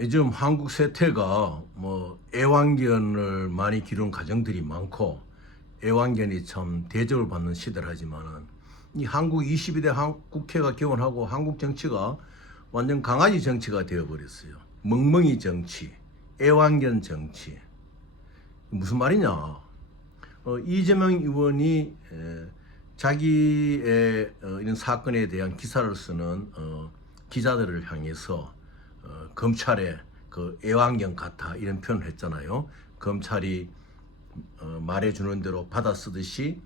요즘 한국 세태가 뭐 애완견을 많이 기른 가정들이 많고 애완견이 참 대접을 받는 시대라지만은 이 한국 22대 국회가 개원하고 한국 정치가 완전 강아지 정치가 되어버렸어요. 멍멍이 정치, 애완견 정치. 무슨 말이냐? 이재명 의원이 자기의 이런 사건에 대한 기사를 쓰는 기자들을 향해서 검찰에 그 애완견 같아 이런 표현을 했잖아요. 검찰이 말해주는 대로 받아 쓰듯이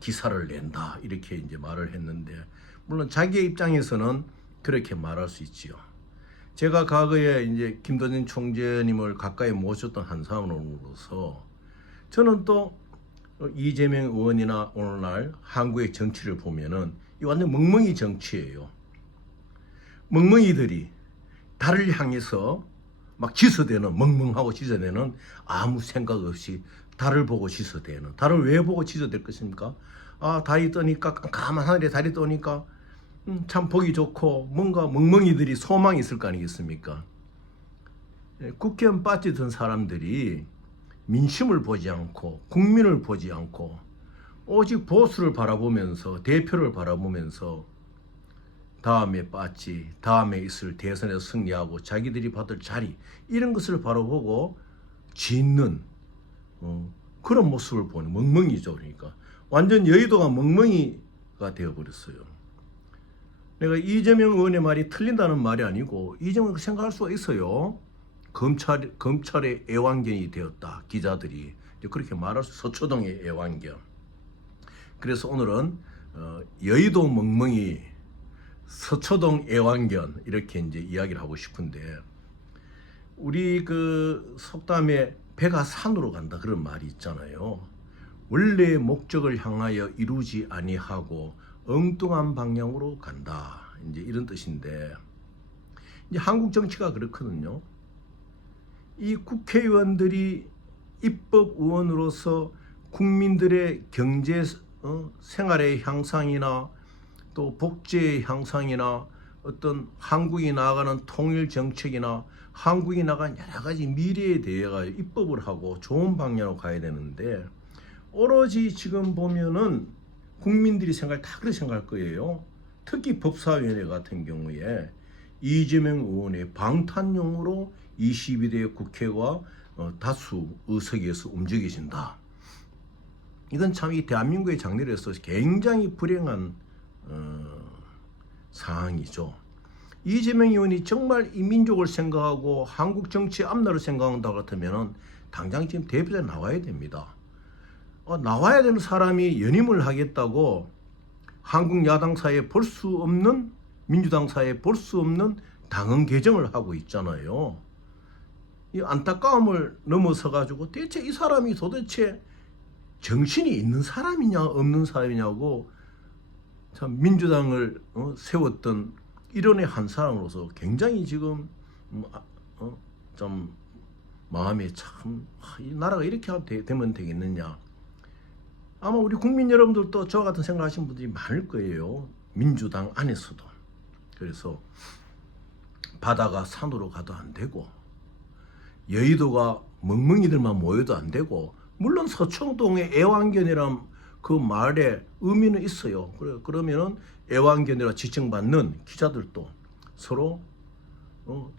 기사를 낸다 이렇게 이제 말을 했는데, 물론 자기의 입장에서는 그렇게 말할 수 있지요. 제가 과거에 이제 김대중 총재님을 가까이 모셨던 한 사람으로서 저는 또 이재명 의원이나 오늘날 한국의 정치를 보면은 이 완전 멍멍이 정치예요. 멍멍이들이 달을 향해서 막 지서대는, 멍멍하고 지서대는, 아무 생각 없이 달을 보고 지서대는. 달을 왜 보고 지서댈 것입니까? 아, 달이 떠니까, 깜깜한 하늘에 달이 떠니까 참 보기 좋고 뭔가 멍멍이들이 소망이 있을 거 아니겠습니까? 국회의원 빠지던 사람들이 민심을 보지 않고 국민을 보지 않고 오직 보수를 바라보면서, 대표를 바라보면서 다음에 빠지, 다음에 있을 대선에서 승리하고 자기들이 받을 자리, 이런 것을 바라보고 짓는 그런 모습을 보는 멍멍이죠. 그러니까 완전 여의도가 멍멍이가 되어버렸어요. 내가 이재명 의원의 말이 틀린다는 말이 아니고 이재명을 생각할 수가 있어요. 검찰의 애완견이 되었다. 기자들이 그렇게 말할 수, 서초동의 애완견. 그래서 오늘은 여의도 멍멍이, 서초동 애완견 이렇게 이제 이야기를 하고 싶은데, 우리 그 속담에 배가 산으로 간다 그런 말이 있잖아요. 원래의 목적을 향하여 이루지 아니하고 엉뚱한 방향으로 간다. 이제 이런 뜻인데, 이제 한국 정치가 그렇거든요. 이 국회의원들이 입법의원으로서 국민들의 경제 생활의 향상이나 또 복지의 향상이나 어떤 한국이 나아가는 통일 정책이나 한국이 나아가는 여러 가지 미래에 대해 입법을 하고 좋은 방향으로 가야 되는데, 오로지 지금 보면은 국민들이 다 그렇게 생각할 거예요. 특히 법사위원회 같은 경우에 이재명 의원의 방탄용으로 22대 국회가 다수 의석에서 움직여진다. 이건 참 이 대한민국의 장래로서 굉장히 불행한 상황이죠. 이재명 의원이 정말 이 민족을 생각하고 한국 정치 앞날을 생각한다 같으면 당장 지금 대표자에 나와야 됩니다. 나와야 되는 사람이 연임을 하겠다고 한국 야당사에 볼 수 없는, 민주당 사에 볼 수 없는 당헌 개정을 하고 있잖아요. 이 안타까움을 넘어서 가지고 대체 이 사람이 도대체 정신이 있는 사람이냐 없는 사람이냐고 참 민주당을 세웠던 일원의 한 사람으로서 굉장히 지금 좀 마음에 참, 이 나라가 이렇게 되면 되겠느냐. 아마 우리 국민 여러분들도 저와 같은 생각하시는 분들이 많을 거예요. 민주당 안에서도. 그래서 바다가 산으로 가도 안 되고 여의도가 멍멍이들만 모여도 안 되고, 물론 서초동의 애완견이란 그 말에 의미는 있어요. 그러면은 애완견이라 지칭받는 기자들도 서로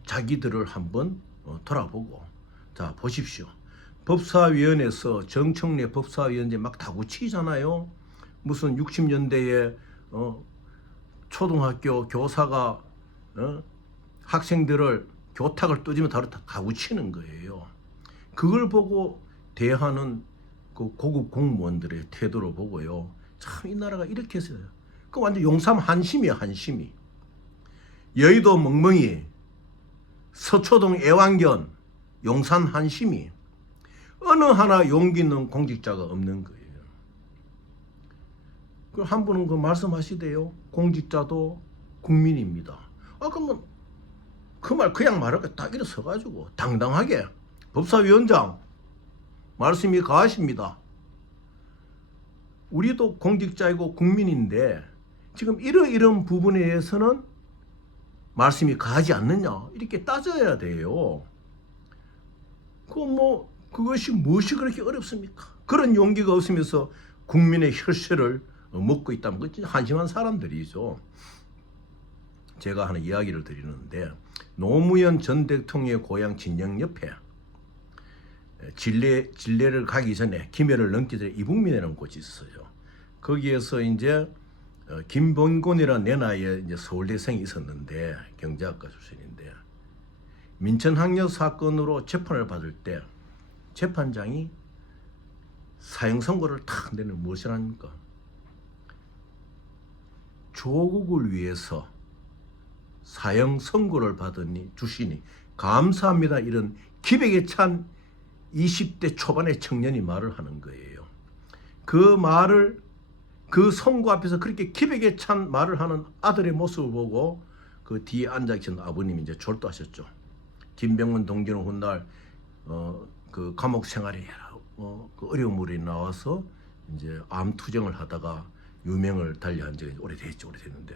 자기들을 한번 돌아보고, 자 보십시오. 법사위원회에서 정청래 법사위원회 막 다구치잖아요. 무슨 60년대에 초등학교 교사가 학생들을 교탁을 뜨지면 다구치는 거예요. 그걸 보고 대하는 그 고급 공무원들의 태도를 보고요, 참 이 나라가 이렇게 해서요. 그 완전 용산 한심이야, 한심이. 여의도 멍멍이, 서초동 애완견, 용산 한심이, 어느 하나 용기 있는 공직자가 없는 거예요. 그 한 분은 그 말씀하시대요. 공직자도 국민입니다. 그러면 그 말 그냥 말할까? 딱 일어서가지고 당당하게 법사위원장 말씀이 가하십니다. 우리도 공직자이고 국민인데 지금 이런 부분에 대해서는 말씀이 가지 않느냐 이렇게 따져야 돼요. 그것이 무엇이 그렇게 어렵습니까? 그런 용기가 없으면서 국민의 혈세를 먹고 있다면 그 진짜 한심한 사람들이죠. 제가 하나 이야기를 드리는데 노무현 전 대통령의 고향 진영 옆에 진례를 가기 전에 김해를 넘기 전에 이북민이라는 곳이 있어요. 거기에서 이제 김봉곤이라는 내 나이에 이제 서울대생이 있었는데 경제학과 출신인데 민천항력 사건으로 재판을 받을 때 재판장이 사형 선고를 탁 내는 무엇을 합니까? 조국을 위해서 사형 선고를 받으니 주시니 감사합니다. 이런 기백에 찬 20대 초반의 청년이 말을 하는 거예요. 그 말을 그 선고 앞에서 그렇게 기백에 찬 말을 하는 아들의 모습을 보고 그 뒤에 앉아 계신 아버님이 이제 졸도하셨죠. 김병문 동기는 훗날 그 감옥 생활이 그 어려운 물이 나와서 이제 암 투정을 하다가 유명을 달리한 지가 오래됐는데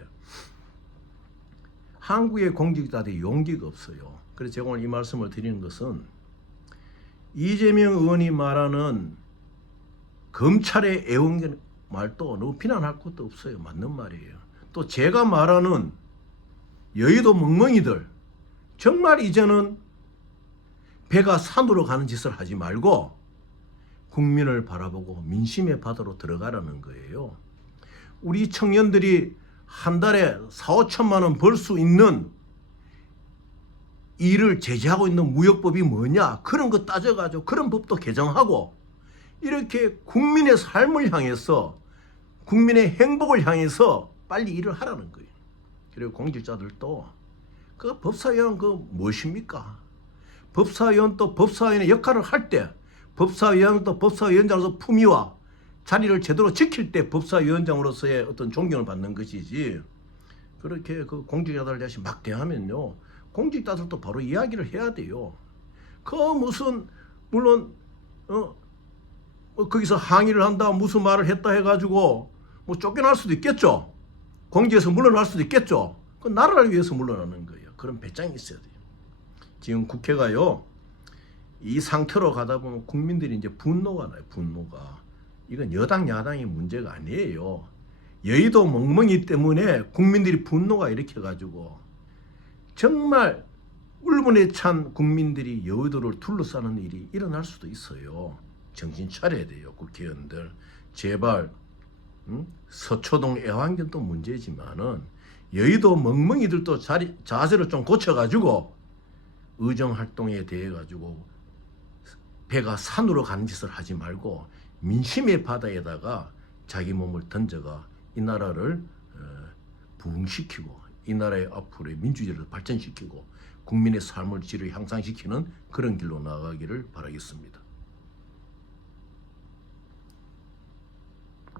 한국의 공직자들이 용기가 없어요. 그래서 제가 오늘 이 말씀을 드리는 것은 이재명 의원이 말하는 검찰의 애원견 말도 너무 비난할 것도 없어요. 맞는 말이에요. 또 제가 말하는 여의도 멍멍이들 정말 이제는 배가 산으로 가는 짓을 하지 말고 국민을 바라보고 민심의 바다로 들어가라는 거예요. 우리 청년들이 한 달에 4, 5천만 원 벌 수 있는 일을 제재하고 있는 무역법이 뭐냐 그런 거 따져가지고 그런 법도 개정하고 이렇게 국민의 삶을 향해서 국민의 행복을 향해서 빨리 일을 하라는 거예요. 그리고 공직자들도 그 법사위원 그 무엇입니까? 법사위원 또 법사위원의 역할을 할 때 법사위원 또 법사위원장으로서 품위와 자리를 제대로 지킬 때 법사위원장으로서의 어떤 존경을 받는 것이지 그렇게 그 공직자들 다시 막 대하면요 공직자들도 바로 이야기를 해야 돼요. 그 무슨 물론 거기서 항의를 한다 무슨 말을 했다 해가지고 뭐 쫓겨날 수도 있겠죠. 공직에서 물러날 수도 있겠죠. 그 나라를 위해서 물러나는 거예요. 그런 배짱이 있어야 돼요. 지금 국회가요 이 상태로 가다 보면 국민들이 이제 분노가 나요. 분노가. 이건 여당 야당의 문제가 아니에요. 여의도 멍멍이 때문에 국민들이 분노가 일으켜가지고 정말 울분에 찬 국민들이 여의도를 둘러싸는 일이 일어날 수도 있어요. 정신 차려야 돼요. 국회의원들. 제발 서초동 애완견도 문제지만은 여의도 멍멍이들도 자세를 좀 고쳐가지고 의정활동에 대해 가지고 배가 산으로 가는 짓을 하지 말고 민심의 바다에다가 자기 몸을 던져가 이 나라를 부흥시키고 이 나라의 앞으로의 민주주의를 발전시키고 국민의 삶을 질을 향상시키는 그런 길로 나아가기를 바라겠습니다.